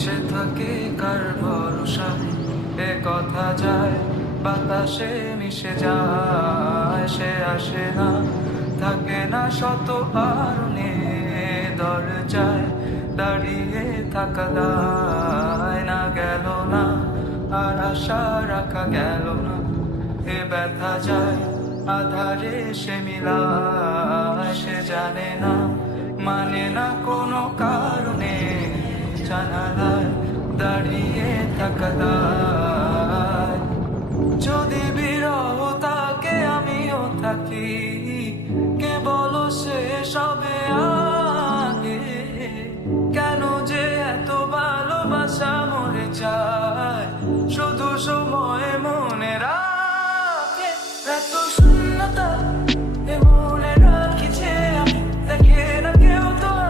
সে থাকে কার ভরসায়, এ কথা যায় বাতাসে মিশে যায়। সে আসে না, থাকে না শত কারণে, দরজায় দাঁড়িয়ে থাকা দায়। না গেল না, আর আশা রাখা গেল না, এ ব্যথা যায় আধারে সে মিলায়। সে জানে না, মানে না কোনো কারণে, জানালায় দাঁড়িয়ে থাকা দায়।